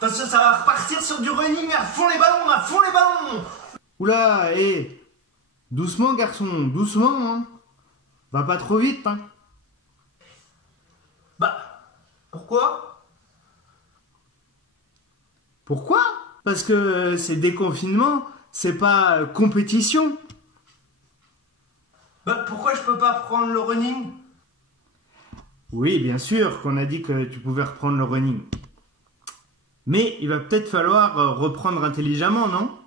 Attention, ça va repartir sur du running à fond les ballons, à fond les ballons. Oula, hé, doucement garçon, doucement, hein. Va pas trop vite, hein. Bah, pourquoi? Pourquoi? Parce que c'est déconfinement, c'est pas compétition. Bah, pourquoi je peux pas prendre le running? Oui, bien sûr qu'on a dit que tu pouvais reprendre le running. Mais il va peut-être falloir reprendre intelligemment, non?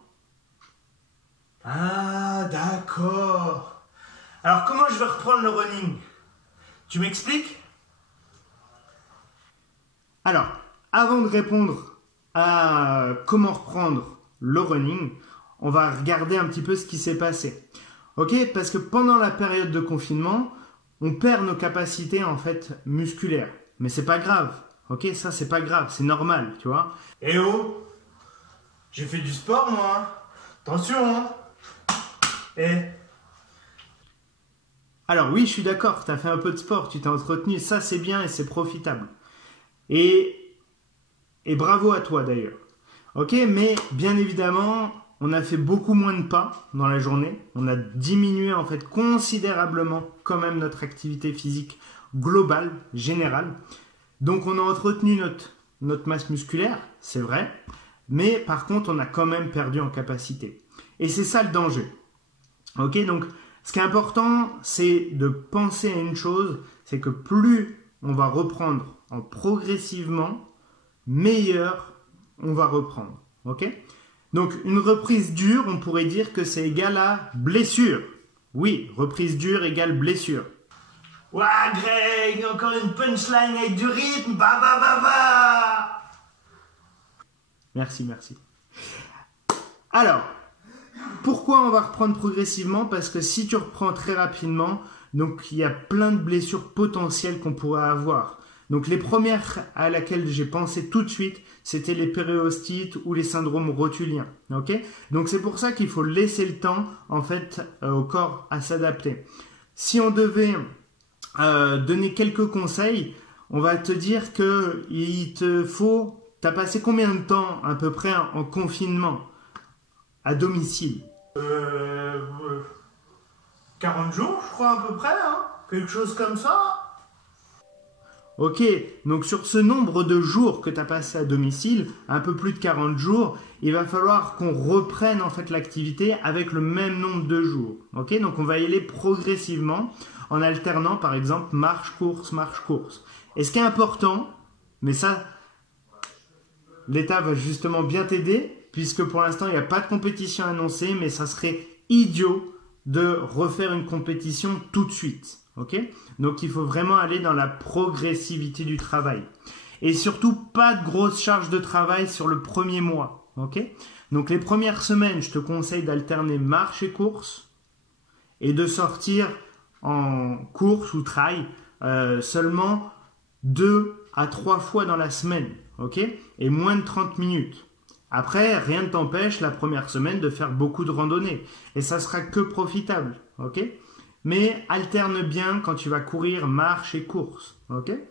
Ah, d'accord. Alors, comment je vais reprendre le running? Tu m'expliques? Alors, avant de répondre à comment reprendre le running, on va regarder un petit peu ce qui s'est passé. Ok? Parce que pendant la période de confinement, on perd nos capacités en fait musculaires. Mais c'est pas grave. Ok? Ça, c'est pas grave. C'est normal, tu vois? Eh oh! J'ai fait du sport, moi. Hein. Attention, hein. Eh. Alors oui, je suis d'accord, tu as fait un peu de sport, tu t'es entretenu, ça c'est bien et c'est profitable. Et bravo à toi d'ailleurs. Ok, mais bien évidemment, on a fait beaucoup moins de pas dans la journée. On a diminué en fait considérablement quand même notre activité physique globale, générale. Donc on a entretenu notre masse musculaire, c'est vrai. Mais par contre, on a quand même perdu en capacité. Et c'est ça le danger. Ok, donc ce qui est important, c'est de penser à une chose, c'est que plus on va reprendre en progressivement, meilleur on va reprendre. Ok? Donc une reprise dure, on pourrait dire que c'est égal à blessure. Oui, reprise dure égale blessure. Ouah, Greg, encore une punchline avec du rythme. Bah, bah, bah, bah. Merci, merci. Alors, pourquoi on va reprendre progressivement? Parce que si tu reprends très rapidement, donc il y a plein de blessures potentielles qu'on pourrait avoir. Donc les premières à laquelle j'ai pensé tout de suite, c'était les périostites ou les syndromes rotuliens. Okay, donc c'est pour ça qu'il faut laisser le temps en fait au corps à s'adapter. Si on devait donner quelques conseils, on va te dire que il te faut... T'as passé combien de temps à peu près en confinement à domicile? 40 jours, je crois, à peu près, hein. Quelque chose comme ça. Ok, donc sur ce nombre de jours que tu as passé à domicile, un peu plus de 40 jours, il va falloir qu'on reprenne en fait l'activité avec le même nombre de jours. Ok, donc on va y aller progressivement en alternant par exemple marche-course, marche-course. Et ce qui est important, mais ça, l'État va justement bien t'aider, puisque pour l'instant il n'y a pas de compétition annoncée, mais ça serait idiot de refaire une compétition tout de suite. Okay, donc il faut vraiment aller dans la progressivité du travail. Et surtout, pas de grosse charge de travail sur le premier mois. Okay, donc les premières semaines, je te conseille d'alterner marche et course et de sortir en course ou trail seulement 2 à 3 fois dans la semaine. Okay, et moins de 30 minutes. Après, rien ne t'empêche la première semaine de faire beaucoup de randonnées. Et ça sera que profitable. Okay, mais alterne bien quand tu vas courir, marche et course. Okay,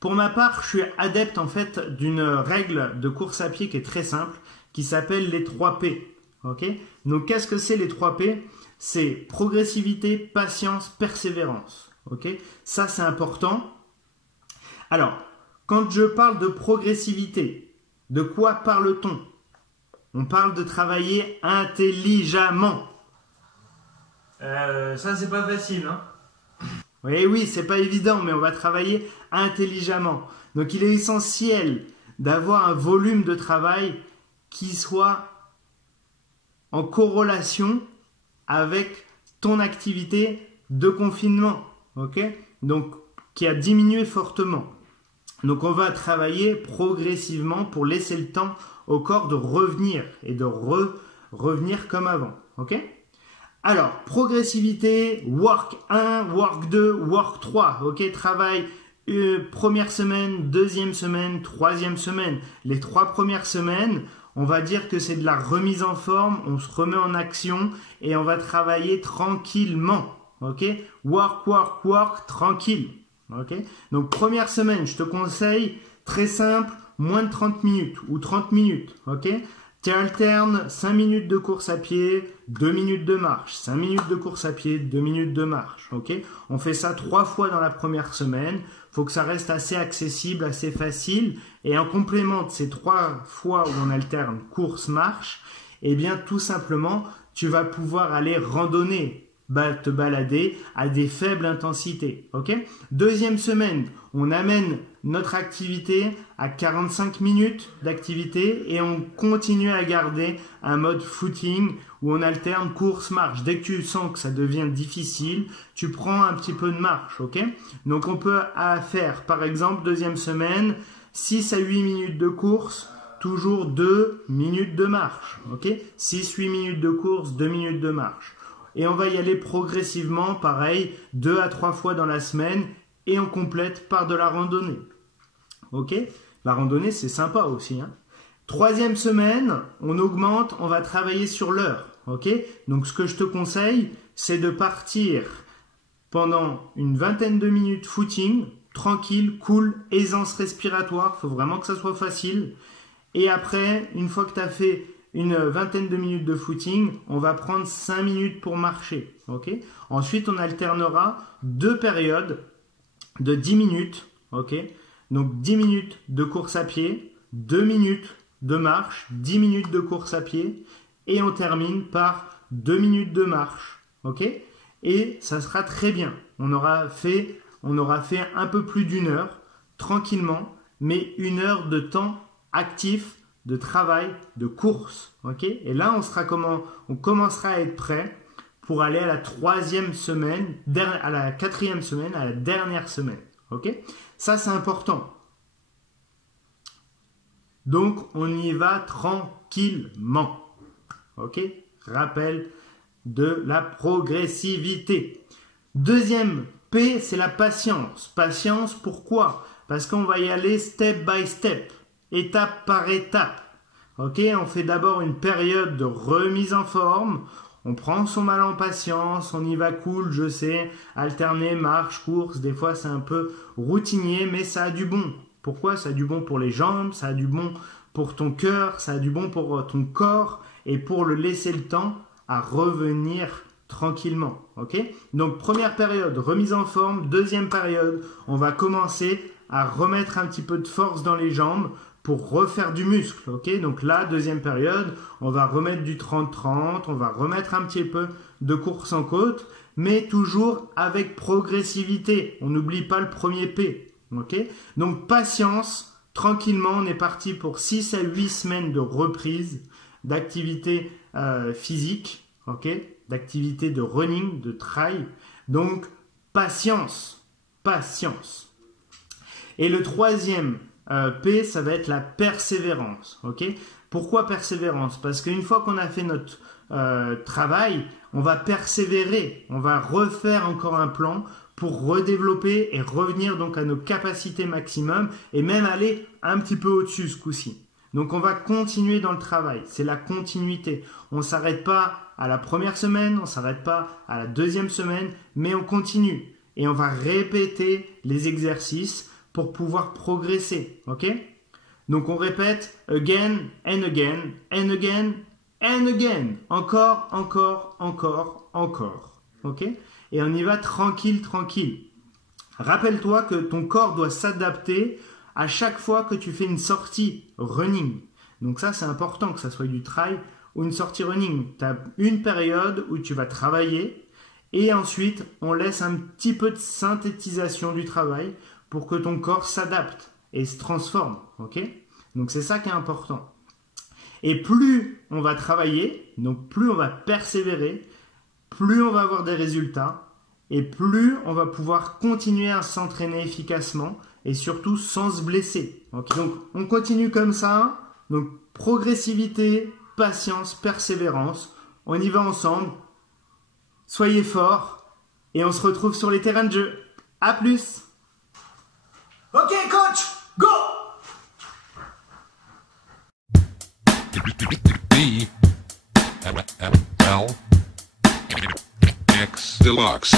pour ma part, je suis adepte en fait d'une règle de course à pied qui est très simple, qui s'appelle les 3 P. Okay, donc qu'est-ce que c'est les 3 P? C'est progressivité, patience, persévérance. Okay, ça c'est important. Alors, quand je parle de progressivité, de quoi parle-t-on? On parle de travailler intelligemment. Ça, c'est pas facile, hein. Oui, c'est pas évident, mais on va travailler intelligemment. Donc, il est essentiel d'avoir un volume de travail qui soit en corrélation avec ton activité de confinement. Ok? Donc, qui a diminué fortement. Donc, on va travailler progressivement pour laisser le temps au corps de revenir et de revenir comme avant. Ok? Alors, progressivité, work 1, work 2, work 3. Ok, travail première semaine, deuxième semaine, troisième semaine. Les 3 premières semaines, on va dire que c'est de la remise en forme, on se remet en action et on va travailler tranquillement. Ok, work, work, work, tranquille. Ok, donc première semaine, je te conseille, très simple, moins de 30 minutes ou 30 minutes, ok? Tu alternes 5 minutes de course à pied, 2 minutes de marche, 5 minutes de course à pied, 2 minutes de marche, ok? On fait ça 3 fois dans la première semaine. Il faut que ça reste assez accessible, assez facile. Et en complément de ces 3 fois où on alterne course-marche, eh bien tout simplement, tu vas pouvoir aller randonner, te balader à des faibles intensités, ok? Deuxième semaine, on amène notre activité à 45 minutes d'activité et on continue à garder un mode footing où on alterne course-marche. Dès que tu sens que ça devient difficile, tu prends un petit peu de marche, ok? Donc on peut faire, par exemple, deuxième semaine, 6 à 8 minutes de course, toujours 2 minutes de marche, ok? 6-8 minutes de course, 2 minutes de marche. Et on va y aller progressivement, pareil, 2 à 3 fois dans la semaine et on complète par de la randonnée. Ok? La randonnée, c'est sympa aussi, hein? Troisième semaine, on augmente, on va travailler sur l'heure. Ok? Donc, ce que je te conseille, c'est de partir pendant une vingtaine de minutes footing, tranquille, cool, aisance respiratoire. Il faut vraiment que ça soit facile. Et après, une fois que tu as fait une vingtaine de minutes de footing, on va prendre 5 minutes pour marcher. Okay? Ensuite, on alternera 2 périodes de 10 minutes. Okay? Donc 10 minutes de course à pied, 2 minutes de marche, 10 minutes de course à pied et on termine par 2 minutes de marche. Okay? Et ça sera très bien. On aura fait un peu plus d'1 heure, tranquillement, mais 1 heure de temps actif, de travail, de course, ok? Et là, on commencera à être prêt pour aller à la 3e semaine, à la 4e semaine, à la dernière semaine, ok? Ça, c'est important. Donc, on y va tranquillement, ok? Rappel de la progressivité. Deuxième P, c'est la patience. Patience, pourquoi? Parce qu'on va y aller step by step. Étape par étape. Ok, on fait d'abord une période de remise en forme. On prend son mal en patience, on y va cool, je sais. Alterner marche, course, des fois c'est un peu routinier, mais ça a du bon. Pourquoi? Ça a du bon pour les jambes, ça a du bon pour ton cœur, ça a du bon pour ton corps et pour le laisser le temps à revenir tranquillement. Ok? Donc première période, remise en forme. Deuxième période, on va commencer à remettre un petit peu de force dans les jambes pour refaire du muscle, ok? Donc là, deuxième période, on va remettre du 30-30, on va remettre un petit peu de course en côte, mais toujours avec progressivité. On n'oublie pas le premier P, ok? Donc patience, tranquillement, on est parti pour 6 à 8 semaines de reprise d'activité physique, ok? D'activité de running, de trail. Donc patience, patience. Et le troisième P, ça va être la persévérance. Okay? Pourquoi persévérance? Parce qu'une fois qu'on a fait notre travail, on va persévérer. On va refaire encore un plan pour redévelopper et revenir donc à nos capacités maximum et même aller un petit peu au-dessus ce coup-ci. Donc on va continuer dans le travail. C'est la continuité. On ne s'arrête pas à la première semaine, on ne s'arrête pas à la deuxième semaine, mais on continue. Et on va répéter les exercices pour pouvoir progresser, ok? Donc on répète again and again and again and again, encore, encore, encore, encore, ok? Et on y va tranquille, tranquille. Rappelle-toi que ton corps doit s'adapter à chaque fois que tu fais une sortie running. Donc ça, c'est important que ça soit du trail ou une sortie running. Tu as une période où tu vas travailler et ensuite on laisse un petit peu de synthétisation du travail pour que ton corps s'adapte et se transforme, ok? Donc c'est ça qui est important. Et plus on va travailler, donc plus on va persévérer, plus on va avoir des résultats et plus on va pouvoir continuer à s'entraîner efficacement et surtout sans se blesser. Okay? Donc on continue comme ça, donc progressivité, patience, persévérance, on y va ensemble, soyez forts et on se retrouve sur les terrains de jeu. À plus! Ok, coach, go! X Deluxe.